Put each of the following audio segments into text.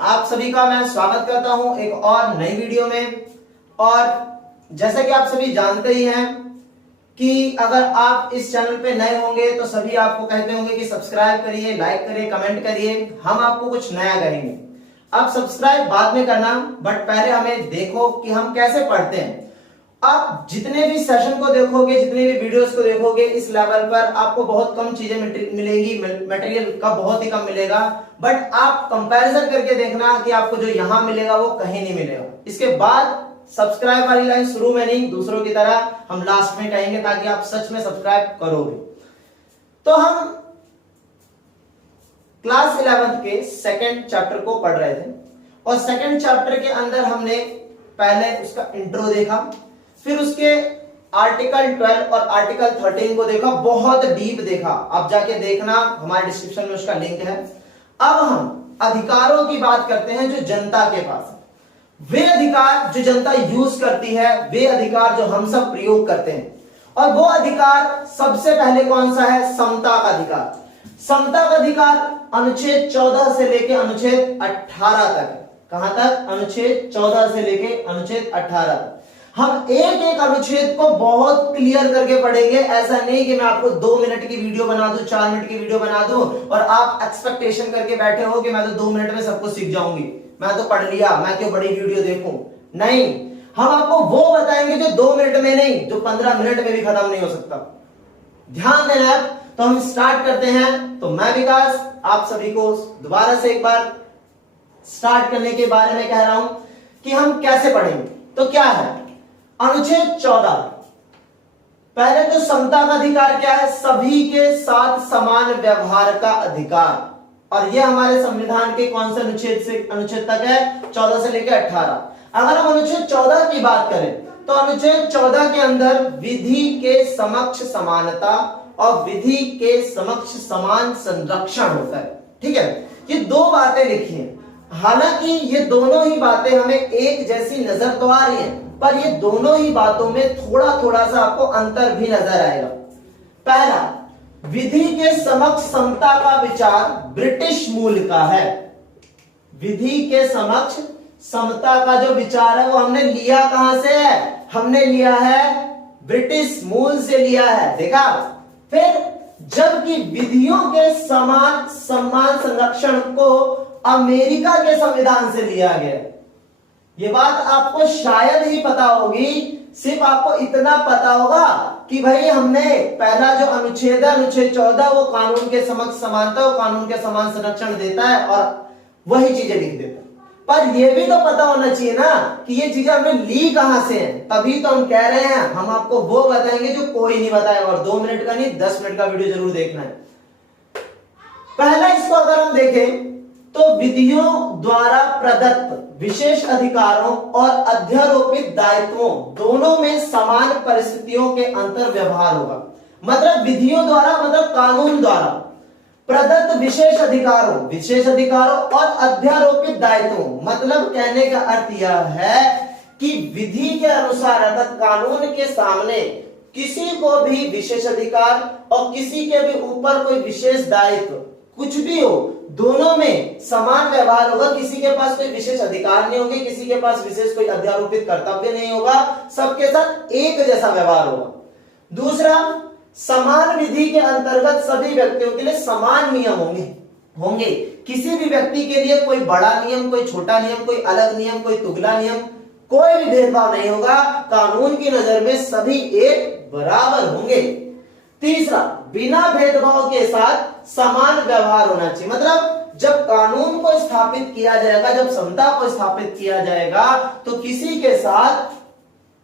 आप सभी का मैं स्वागत करता हूं एक और नई वीडियो में। और जैसा कि आप सभी जानते ही हैं कि अगर आप इस चैनल पे नए होंगे तो सभी आपको कहते होंगे कि सब्सक्राइब करिए, लाइक करिए, कमेंट करिए, हम आपको कुछ नया करेंगे। अब सब्सक्राइब बाद में करना, बट पहले हमें देखो कि हम कैसे पढ़ते हैं। आप जितने भी सेशन को देखोगे, जितने भी वीडियोस को देखोगे, इस लेवल पर आपको बहुत कम चीजें मिलेगी, मटेरियल का बहुत ही कम मिलेगा। बट आप कंपैरिजन करके देखना कि आपको जो यहां मिलेगा वो कहीं नहीं मिलेगा। इसके बाद सब्सक्राइब वाली लाइन शुरू में नहीं, दूसरों की तरह हम लास्ट में कहेंगे ताकि आप सच में सब्सक्राइब करोगे। तो हम क्लास 11 के सेकंड चैप्टर को पढ़ रहे थे और सेकंड चैप्टर के अंदर हमने पहले उसका इंट्रो देखा, फिर उसके आर्टिकल 12 और आर्टिकल 13 को देखा, बहुत डीप देखा। आप जाके देखना, हमारे डिस्क्रिप्शन में उसका लिंक है। अब हम अधिकारों की बात करते हैं जो जनता के पास है। वे अधिकार जो जनता यूज करती है, वे अधिकार जो हम सब प्रयोग करते हैं। और वो अधिकार सबसे पहले कौन सा है? समता का अधिकार। समता का अधिकार अनुच्छेद 14 से लेके अनुच्छेद 18 तक है। कहां तक? अनुच्छेद 14 से लेके अनुच्छेद 18 तक। हम एक एक अनुच्छेद को बहुत क्लियर करके पढ़ेंगे। ऐसा नहीं कि मैं आपको 2 मिनट की वीडियो बना दूं, 4 मिनट की वीडियो बना दूं और आप एक्सपेक्टेशन करके बैठे हो कि मैं तो 2 मिनट में सब कुछ सीख जाऊंगी, मैं तो पढ़ लिया, मैं क्यों बड़ी वीडियो देखूं। नहीं, हम आपको वो बताएंगे जो 2 मिनट में नहीं, जो 15 मिनट में भी खत्म नहीं हो सकता। ध्यान देना। तो हम स्टार्ट करते हैं। तो मैं विकास आप सभी को दोबारा से एक बार स्टार्ट करने के बारे में कह रहा हूं कि हम कैसे पढ़ेंगे। तो क्या है अनुच्छेद 14? पहले तो समता का अधिकार क्या है? सभी के साथ समान व्यवहार का अधिकार। और यह हमारे संविधान के कौन से अनुच्छेद तक है? 14 से लेकर 18। अगर हम अनुच्छेद 14 की बात करें तो अनुच्छेद 14 के अंदर विधि के समक्ष समानता और विधि के समक्ष समान संरक्षण होता है। ठीक है, ये 2 बातें लिखी हैं। हालांकि ये दोनों ही बातें हमें एक जैसी नजर तो आ रही हैं, पर ये दोनों ही बातों में थोड़ा थोड़ा सा आपको अंतर भी नजर आएगा। पहला, विधि के समक्ष समता का विचार ब्रिटिश मूल का है। विधि के समक्ष समता का जो विचार है वो हमने लिया कहां से है? हमने लिया है ब्रिटिश मूल से लिया है। देखा? फिर जबकि विधियों के समान सम्मान संरक्षण को अमेरिका के संविधान से लिया गया। ये बात आपको शायद ही पता होगी, सिर्फ आपको इतना पता होगा कि भाई हमने पहला जो अनुच्छेद है, अनुच्छेद 14, वो कानून के समक्ष समानता और कानून के समान संरक्षण देता है और वही चीजें लिख देता है। पर यह भी तो पता होना चाहिए ना कि ये चीजें हमने ली कहां से हैं। तभी तो हम कह रहे हैं हम आपको वो बताएंगे जो कोई नहीं बताएगा। और 2 मिनट का नहीं, 10 मिनट का वीडियो जरूर देखना है। पहला इसको अगर हम देखें तो विधियों द्वारा प्रदत्त विशेष अधिकारों और अध्यारोपित दायित्वों दोनों में समान परिस्थितियों के अंतर व्यवहार होगा। मतलब विधियों द्वारा, मतलब कानून द्वारा प्रदत्त विशेष अधिकारों और अध्यारोपित दायित्वों, मतलब कहने का अर्थ यह है कि विधि के अनुसार अर्थात कानून के सामने किसी को भी विशेष अधिकार और किसी के भी ऊपर कोई विशेष दायित्व, कुछ भी हो, दोनों में समान व्यवहार होगा। किसी के पास कोई विशेष अधिकार नहीं होंगे, किसी के पास विशेष कोई अध्यारोपित कर्तव्य नहीं होगा, सबके साथ एक जैसा व्यवहार होगा। दूसरा, समान विधि के अंतर्गत सभी व्यक्तियों के लिए समान नियम होंगे। किसी भी व्यक्ति के लिए कोई बड़ा नियम, कोई छोटा नियम, कोई अलग नियम, कोई तुगला नियम, कोई भी भेदभाव नहीं होगा। कानून की नजर में सभी एक बराबर होंगे। तीसरा, बिना भेदभाव के साथ समान व्यवहार होना चाहिए। मतलब जब कानून को स्थापित किया जाएगा, जब समता को स्थापित किया जाएगा, तो किसी के साथ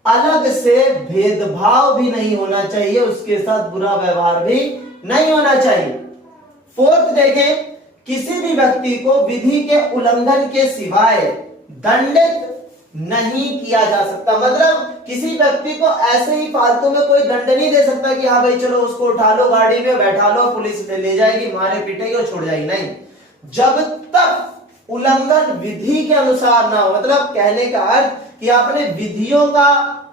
अलग से भेदभाव भी नहीं होना चाहिए, उसके साथ बुरा व्यवहार भी नहीं होना चाहिए। फोर्थ देखें, किसी भी व्यक्ति को विधि के उल्लंघन के सिवाय दंडित नहीं किया जा सकता। मतलब किसी व्यक्ति को ऐसे ही फालतू में कोई दंड नहीं दे सकता कि हाँ भाई चलो उसको उठा लो, गाड़ी में बैठा लो, पुलिस ले जाएगी, मारे पीटेगी और छोड़ जाएगी। नहीं, जब तक उल्लंघन विधि के अनुसार ना हो, मतलब कहने का अर्थ कि आपने विधियों का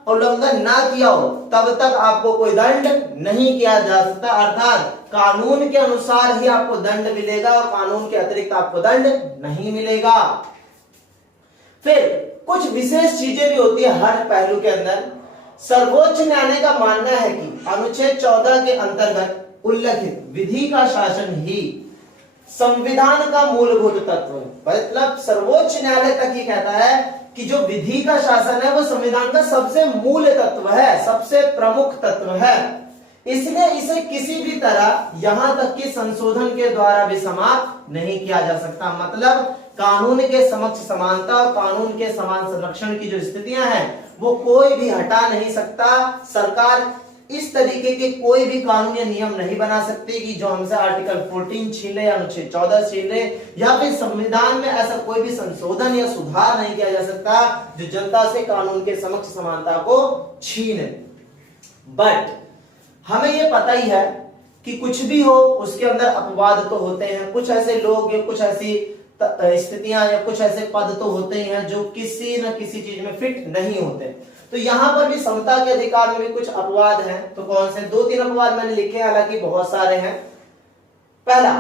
उल्लंघन ना किया हो, तब तक आपको कोई दंड नहीं किया जा सकता। अर्थात कानून के अनुसार ही आपको दंड मिलेगा और कानून के अतिरिक्त आपको दंड नहीं मिलेगा। फिर कुछ विशेष चीजें भी होती है हर पहलू के अंदर। सर्वोच्च न्यायालय का मानना है कि अनुच्छेद 14 के अंतर्गत उल्लिखित विधि का शासन ही संविधान का मूलभूत तत्व है। मतलब सर्वोच्च न्यायालय तक ये कहता है कि जो विधि का शासन है वो संविधान का सबसे मूल तत्व है, सबसे प्रमुख तत्व है। इसलिए इसे किसी भी तरह यहां तक कि संशोधन के द्वारा भी समाप्त नहीं किया जा सकता। मतलब कानून के समक्ष समानता और कानून के समान संरक्षण की जो स्थितियां हैं वो कोई भी हटा नहीं सकता। सरकार इस तरीके के कोई भी कानून या नियम नहीं बना सकती कि जो हमसे आर्टिकल 14 छीन ले या अनुच्छेद 14 छीन ले, या फिर संविधान में ऐसा कोई भी संशोधन या सुधार नहीं किया जा सकता जो जनता से कानून के समक्ष समानता को छीने। बट हमें यह पता ही है कि कुछ भी हो उसके अंदर अपवाद तो होते हैं। कुछ ऐसे लोग या कुछ ऐसी स्थितियां या कुछ ऐसे पद तो होते हैं जो किसी न किसी चीज में फिट नहीं होते। तो यहां पर भी समता के अधिकार में भी कुछ अपवाद हैं। तो कौन से? 2-3 अपवाद मैंने लिखे, हालांकि बहुत सारे हैं। पहला,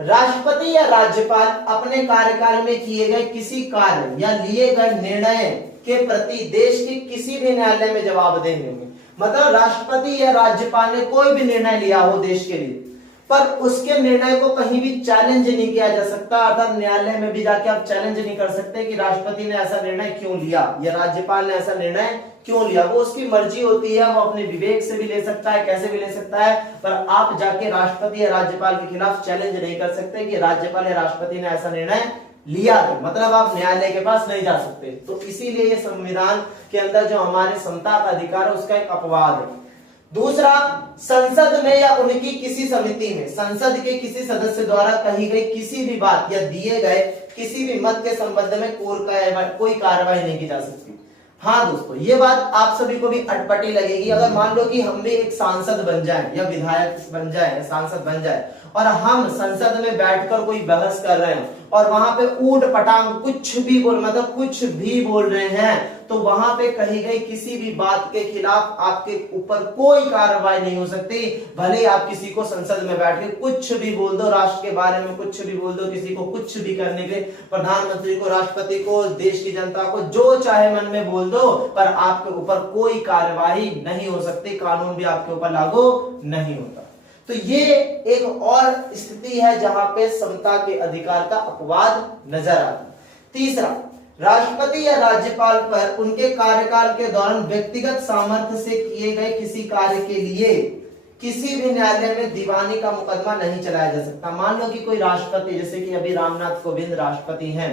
राष्ट्रपति या राज्यपाल अपने कार्यकाल में किए गए किसी कार्य या लिए गए निर्णय के प्रति देश के किसी भी न्यायालय में जवाबदेह होंगे। मतलब राष्ट्रपति या राज्यपाल ने कोई भी निर्णय लिया हो देश के लिए, पर उसके निर्णय को कहीं भी चैलेंज नहीं किया जा सकता। अर्थात न्यायालय में भी जाके आप चैलेंज नहीं कर सकते कि राष्ट्रपति ने ऐसा निर्णय क्यों लिया या राज्यपाल ने ऐसा निर्णय क्यों लिया। वो उसकी मर्जी होती है, वो अपने विवेक से भी ले सकता है, कैसे भी ले सकता है, पर आप जाके राष्ट्रपति या राज्यपाल के खिलाफ चैलेंज नहीं कर सकते कि राज्यपाल या राष्ट्रपति ने ऐसा निर्णय लिया है। मतलब आप न्यायालय के पास नहीं जा सकते। तो इसीलिए ये संविधान के अंदर जो हमारे समता का अधिकार है उसका एक अपवाद है। दूसरा, संसद में या उनकी किसी समिति में संसद के किसी सदस्य द्वारा कही गई किसी भी बात या दिए गए किसी भी मत के संबंध में कोई कार्रवाई नहीं की जा सकती। हाँ दोस्तों, ये बात आप सभी को भी अटपटी लगेगी। अगर मान लो कि हम भी एक सांसद बन जाए या विधायक बन जाए, सांसद बन जाए, और हम संसद में बैठकर कोई बहस कर रहे हैं और वहां पे ऊट पटांग कुछ भी बोल रहे हैं, तो वहां पे कही गई किसी भी बात के खिलाफ आपके ऊपर कोई कार्रवाई नहीं हो सकती। भले आप किसी को संसद में बैठ के कुछ भी बोल दो, राष्ट्र के बारे में कुछ भी बोल दो, किसी को कुछ भी करने के लिए, प्रधानमंत्री को, राष्ट्रपति को, देश की जनता को जो चाहे मन में बोल दो, पर आपके ऊपर कोई कार्रवाई नहीं हो सकती, कानून भी आपके ऊपर लागू नहीं होता। तो ये एक और स्थिति है जहां पे समता के अधिकार का अपवाद नजर आता है। तीसरा, राष्ट्रपति या राज्यपाल पर उनके कार्यकाल के दौरान व्यक्तिगत सामर्थ्य से किए गए किसी कार्य के लिए किसी भी न्यायालय में दीवानी का मुकदमा नहीं चलाया जा सकता। मान लो कि कोई राष्ट्रपति, जैसे कि अभी रामनाथ कोविंद राष्ट्रपति हैं,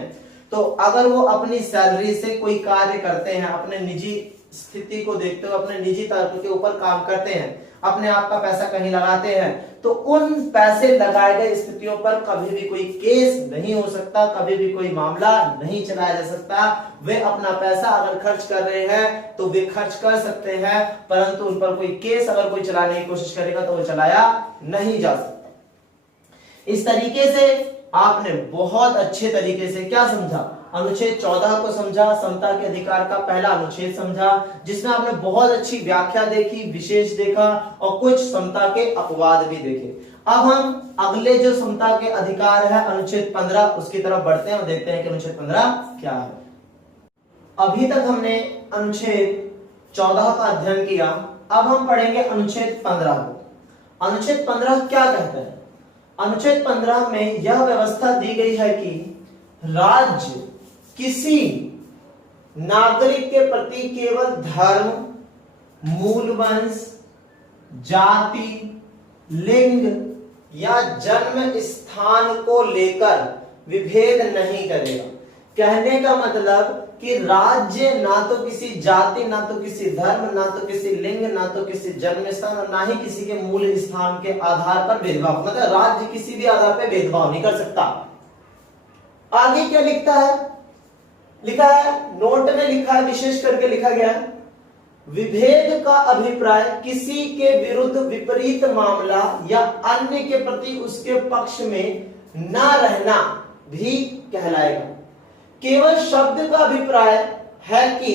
तो अगर वो अपनी सैलरी से कोई कार्य करते हैं, अपने निजी स्थिति को देखते हुए अपने निजी तर्क के ऊपर काम करते हैं, अपने आप का पैसा कहीं लगाते हैं, तो उन पैसे लगाए गए स्थितियों पर कभी भी कोई केस नहीं हो सकता, कभी भी कोई मामला नहीं चलाया जा सकता। वे अपना पैसा अगर खर्च कर रहे हैं तो वे खर्च कर सकते हैं, परंतु उन पर कोई केस अगर कोई चलाने की कोशिश करेगा तो वो चलाया नहीं जा सकता। इस तरीके से आपने बहुत अच्छे तरीके से क्या समझा? अनुच्छेद 14 को समझा, समता के अधिकार का पहला अनुच्छेद समझा, जिसमें आपने बहुत अच्छी व्याख्या देखी, विशेष देखा और कुछ समता के अपवाद भी देखे। अब हम अगले जो समता के अधिकार है अनुच्छेद 15 उसकी तरफ बढ़ते हैं और देखते हैं कि अनुच्छेद 15 क्या है। अभी तक हमने अनुच्छेद 14 का अध्ययन किया, अब हम पढ़ेंगे अनुच्छेद 15 को। अनुच्छेद 15 क्या कहता है? अनुच्छेद 15 में यह व्यवस्था दी गई है कि राज्य किसी नागरिक के प्रति केवल धर्म, मूल वंश, जाति, लिंग या जन्म स्थान को लेकर विभेद नहीं करेगा। कहने का मतलब कि राज्य ना तो किसी जाति, ना तो किसी धर्म, ना तो किसी लिंग, ना तो किसी जन्म स्थान और ना ही किसी के मूल स्थान के आधार पर भेदभाव, मतलब राज्य किसी भी आधार पर भेदभाव नहीं कर सकता। आगे क्या लिखता है? लिखा है, नोट में लिखा है, विशेष करके लिखा गया है, विभेद का अभिप्राय किसी के विरुद्ध विपरीत मामला या अन्य के प्रति उसके पक्ष में न रहना भी कहलाएगा। केवल शब्द का अभिप्राय है कि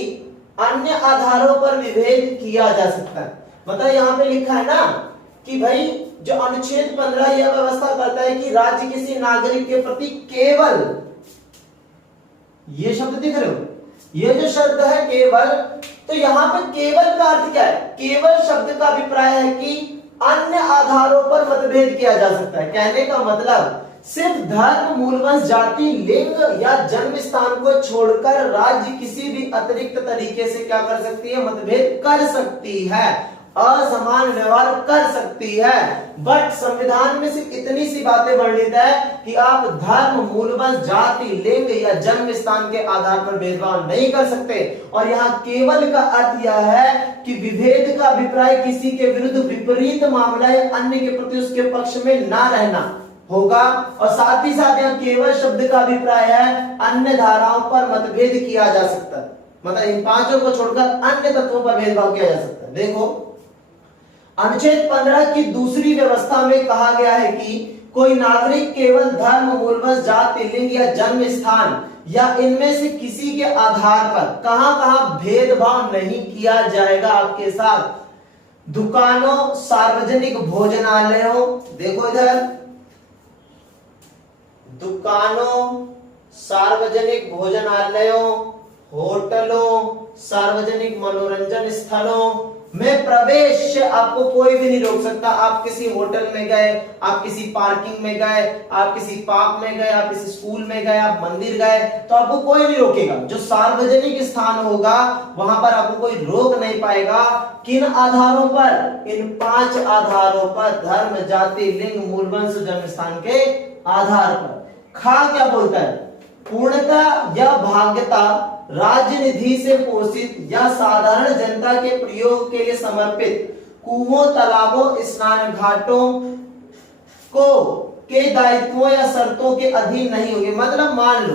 अन्य आधारों पर विभेद किया जा सकता है। मतलब यहां पे लिखा है ना कि भाई जो अनुच्छेद 15 यह व्यवस्था करता है कि राज्य किसी नागरिक के प्रति केवल, ये शब्द दिख रहे हो, ये जो शब्द है केवल, तो यहाँ पे केवल का अर्थ क्या है? केवल शब्द का अभिप्राय है कि अन्य आधारों पर मतभेद किया जा सकता है। कहने का मतलब सिर्फ धर्म, मूलवंश, जाति, लिंग या जन्म स्थान को छोड़कर राज्य किसी भी अतिरिक्त तरीके से क्या कर सकती है? मतभेद कर सकती है, असमान व्यवहार कर सकती है। बट संविधान में सिर्फ इतनी सी बातें वर्णित है कि आप धर्म, मूलवंश, जाति, लिंग या जन्म स्थान के आधार पर भेदभाव नहीं कर सकते। और यहाँ केवल का अर्थ यह है कि विभेद का अभिप्राय किसी के विरुद्ध विपरीत मामला या अन्य के प्रति उसके पक्ष में ना रहना होगा। और साथ ही साथ यहाँ केवल शब्द का अभिप्राय है अन्य धाराओं पर मतभेद किया जा सकता है, मतलब इन पांचों को छोड़कर अन्य तत्वों पर भेदभाव किया जा सकता है। देखो अनुच्छेद 15 की दूसरी व्यवस्था में कहा गया है कि कोई नागरिक केवल धर्म, मूलवंश, जाति, लिंग या जन्म स्थान या इनमें से किसी के आधार पर कहां भेदभाव नहीं किया जाएगा आपके साथ। दुकानों, सार्वजनिक भोजनालयों, देखो इधर, दुकानों, सार्वजनिक भोजनालयों, होटलों, सार्वजनिक मनोरंजन स्थलों में प्रवेश आपको कोई भी नहीं रोक सकता। आप किसी होटल में गए, आप किसी पार्किंग में गए, आप किसी पार्क में गए, आप किसी स्कूल में गए, आप मंदिर गए, तो आपको कोई नहीं रोकेगा। जो सार्वजनिक स्थान होगा वहां पर आपको कोई रोक नहीं पाएगा। किन आधारों पर? इन 5 आधारों पर, धर्म, जाति, लिंग, मूलवंश, जन्म स्थान के आधार पर। खा क्या बोलता है? पूर्णता या भाग्यता राज्य निधि से पोषित या साधारण जनता के प्रयोग के लिए समर्पित कुओं, तालाबों, स्नान घाटों को के दायित्वों या शर्तों के अधीन नहीं होंगे। मतलब मान लो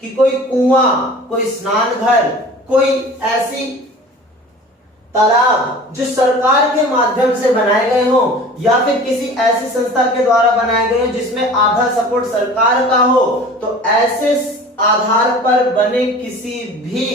कि कोई कुआं, कोई स्नान घर, कोई ऐसी तालाब जो सरकार के माध्यम से बनाए गए हो या फिर किसी ऐसी संस्था के द्वारा बनाए गए हो जिसमें आधा सपोर्ट सरकार का हो, तो ऐसे आधार पर बने किसी भी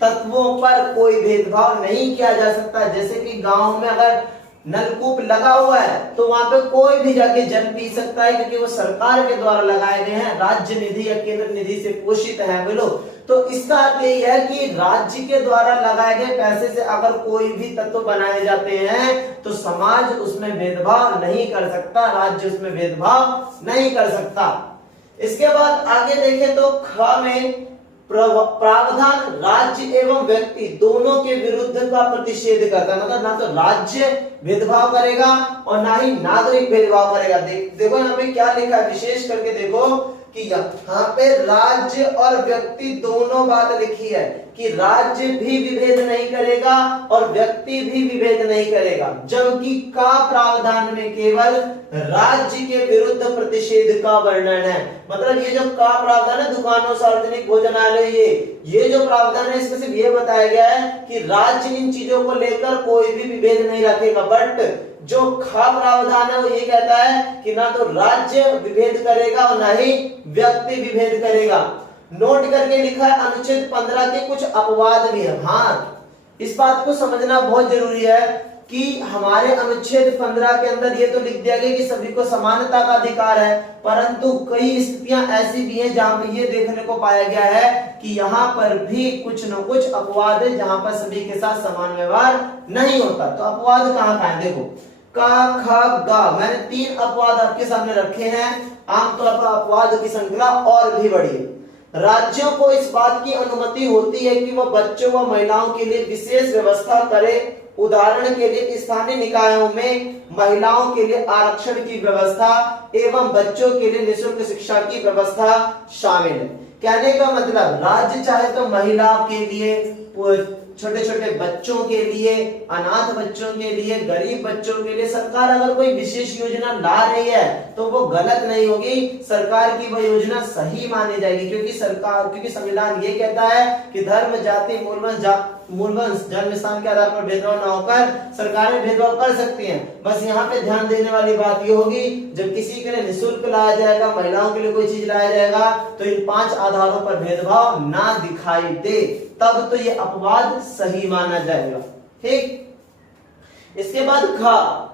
तत्वों पर कोई भेदभाव नहीं किया जा सकता। जैसे कि गांव में अगर नलकूप लगा हुआ है तो वहां पे कोई भी जाके जल पी सकता है, क्योंकि वो सरकार के द्वारा लगाए गए हैं, राज्य निधि या केंद्र निधि से पोषित है बोलो। तो इसका अर्थ यही है कि राज्य के द्वारा लगाए गए पैसे से अगर कोई भी तत्व बनाए जाते हैं तो समाज उसमें भेदभाव नहीं कर सकता, राज्य उसमें भेदभाव नहीं कर सकता। इसके बाद आगे देखें तो ख में प्रावधान राज्य एवं व्यक्ति दोनों के विरुद्ध का प्रतिषेध करता है। मतलब ना तो राज्य भेदभाव करेगा और ना ही नागरिक भेदभाव करेगा। देखो यहाँ पे क्या लिखा है, विशेष करके देखो कि यहाँ पे राज्य और व्यक्ति दोनों बात लिखी है कि राज्य भी विभेद नहीं करेगा और व्यक्ति भी विभेद नहीं करेगा, जबकि का प्रावधान में केवल राज्य के विरुद्ध प्रतिषेध का वर्णन है। मतलब ये जो का प्रावधान है, दुकानों, सार्वजनिक भोजनालय, ये जो प्रावधान है इसमें सिर्फ ये बताया गया है कि राज्य इन चीजों को लेकर कोई भी विभेद नहीं रखेगा। बट जो खा प्रावधान है वो ये कहता है कि ना तो राज्य विभेद करेगा और ना ही व्यक्ति विभेद करेगा। नोट करके लिखा है अनुच्छेद 15 के कुछ अपवाद भी है। हाँ, इस बात को समझना बहुत जरूरी है कि हमारे अनुच्छेद 15 के अंदर ये तो लिख दिया गया कि सभी को समानता का अधिकार है, परंतु कई स्थितियां ऐसी भी हैं जहां पर ये देखने को पाया गया है कि यहाँ पर भी कुछ न कुछ अपवाद है जहां पर सभी के साथ समान व्यवहार नहीं होता। तो अपवाद कहाँ कहाँ है? देखो का, ख, गा, मैंने 3 अपवाद आपके सामने रखे हैं। आमतौर पर अपवाद की श्रृंखला और भी बड़ी है। राज्यों को इस बात की अनुमति होती है कि वह बच्चों व महिलाओं के लिए विशेष व्यवस्था करे। उदाहरण के लिए स्थानीय निकायों में महिलाओं के लिए आरक्षण की व्यवस्था एवं बच्चों के लिए निःशुल्क शिक्षा की व्यवस्था शामिल है। कहने का मतलब राज्य चाहे तो महिलाओं के लिए, छोटे छोटे बच्चों के लिए, अनाथ बच्चों के लिए, गरीब बच्चों के लिए सरकार अगर कोई विशेष योजना ला रही है तो वो गलत नहीं होगी, सरकार की वह योजना सही मानी जाएगी। क्योंकि संविधान ये कहता है कि धर्म, जाति, मूलवंश, जन्म स्थान के आधार पर भेदभाव न होकर सरकारें भेदभाव कर सकती हैं। बस यहाँ पे ध्यान देने वाली बात ये होगी, जब किसी के लिए निःशुल्क लाया जाएगा, महिलाओं के लिए कोई चीज लाया जाएगा तो इन 5 आधारों पर भेदभाव ना दिखाई दे, तब तो ये अपवाद सही माना जाएगा। ठीक। इसके बाद ख,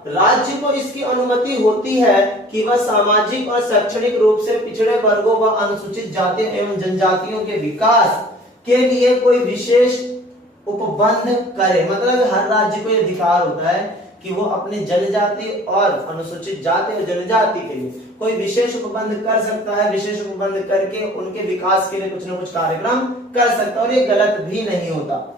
राज्य को इसकी अनुमति होती है कि वह सामाजिक और शैक्षणिक रूप से पिछड़े वर्गों व अनुसूचित जातियों एवं जनजातियों के विकास के लिए कोई विशेष उपबंध करे। मतलब हर राज्य को यह अधिकार होता है कि वो अपने जनजाति और अनुसूचित जाति और जनजाति के लिए कोई विशेष उपबंध कर सकता है, विशेष उपबंध करके उनके विकास के लिए कुछ न कुछ कार्यक्रम कर सकता है, और ये गलत भी नहीं होता।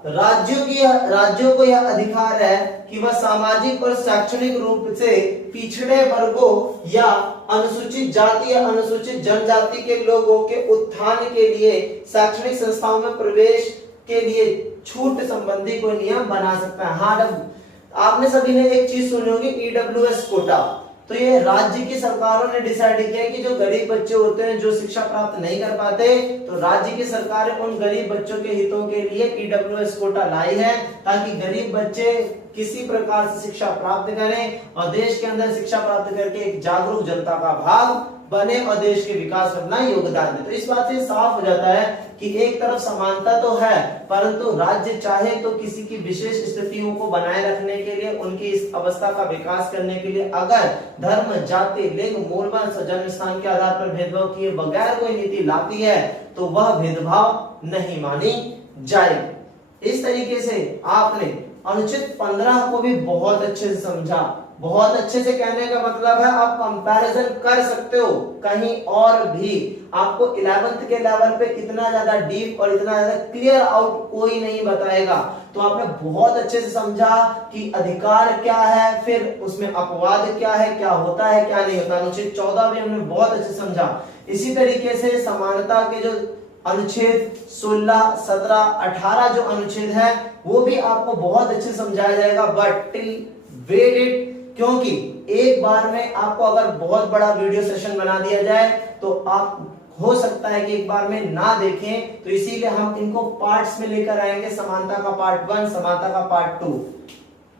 राज्यों को यह अधिकार है कि वह सामाजिक और शैक्षणिक रूप से पिछड़े वर्गों या अनुसूचित जाति या अनुसूचित जनजाति के लोगों के उत्थान के लिए शैक्षणिक संस्थाओं में प्रवेश के लिए छूट संबंधी कोई नियम बना सकता है। हाँ, आपने सभी ने एक चीज सुनी होगी, ईडब्ल्यूएस कोटा। तो ये राज्य की सरकारों ने डिसाइड किया है कि जो गरीब बच्चे होते हैं, जो शिक्षा प्राप्त नहीं कर पाते, तो राज्य की सरकार उन गरीब बच्चों के हितों के लिए ईडब्ल्यूएस कोटा लाई है, ताकि गरीब बच्चे किसी प्रकार से शिक्षा प्राप्त करें और देश के अंदर शिक्षा प्राप्त करके एक जागरूक जनता का भाग बने और देश के विकास में अपना योगदान दे। तो इस बात से साफ हो जाता है कि एक तरफ समानता तो है, परंतु राज्य चाहे तो किसी की विशेष स्थितियों को बनाए रखने के लिए, उनकी इस अवस्था का विकास करने के लिए अगर धर्म, जाति, लिंग, मूलवंश, जन्म स्थान के आधार पर भेदभाव किए बगैर कोई नीति लाती है तो वह भेदभाव नहीं मानी जाएगी। इस तरीके से आपने अनुच्छेद 15 को भी बहुत अच्छे से समझा। बहुत अच्छे से कहने का मतलब है आप कंपैरिजन कर सकते हो कहीं और भी। आपको 11th के लेवल पे इतना ज्यादा डीप और इतना ज्यादा क्लियर आउट कोई नहीं बताएगा। तो आपने बहुत अच्छे से समझा कि अधिकार क्या है, फिर उसमें अपवाद क्या है, क्या होता है, क्या नहीं होता। अनुच्छेद 14 भी हमने बहुत अच्छे से समझा। इसी तरीके से समानता के जो अनुच्छेद 16, 17, 18 जो अनुच्छेद है वो भी आपको बहुत अच्छे समझाया जाएगा। बट टिल वेट इट, क्योंकि एक बार में आपको अगर बहुत बड़ा वीडियो सेशन बना दिया जाए तो आप हो सकता है कि एक बार में ना देखें, तो इसीलिए हम इनको पार्ट्स में लेकर आएंगे। समानता का पार्ट 1, समानता का पार्ट 2।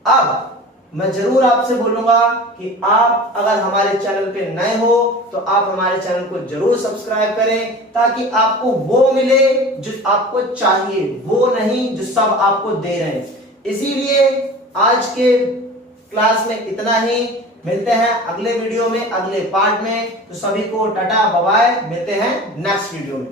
अब मैं जरूर आपसे बोलूंगा कि आप अगर हमारे चैनल पे नए हो तो आप हमारे चैनल को जरूर सब्सक्राइब करें, ताकि आपको वो मिले जो आपको चाहिए, वो नहीं जो सब आपको दे रहे हैं। इसीलिए आज के क्लास में इतना ही। मिलते हैं अगले वीडियो में, अगले पार्ट में। तो सभी को टाटा बाय बाय, मिलते हैं नेक्स्ट वीडियो में।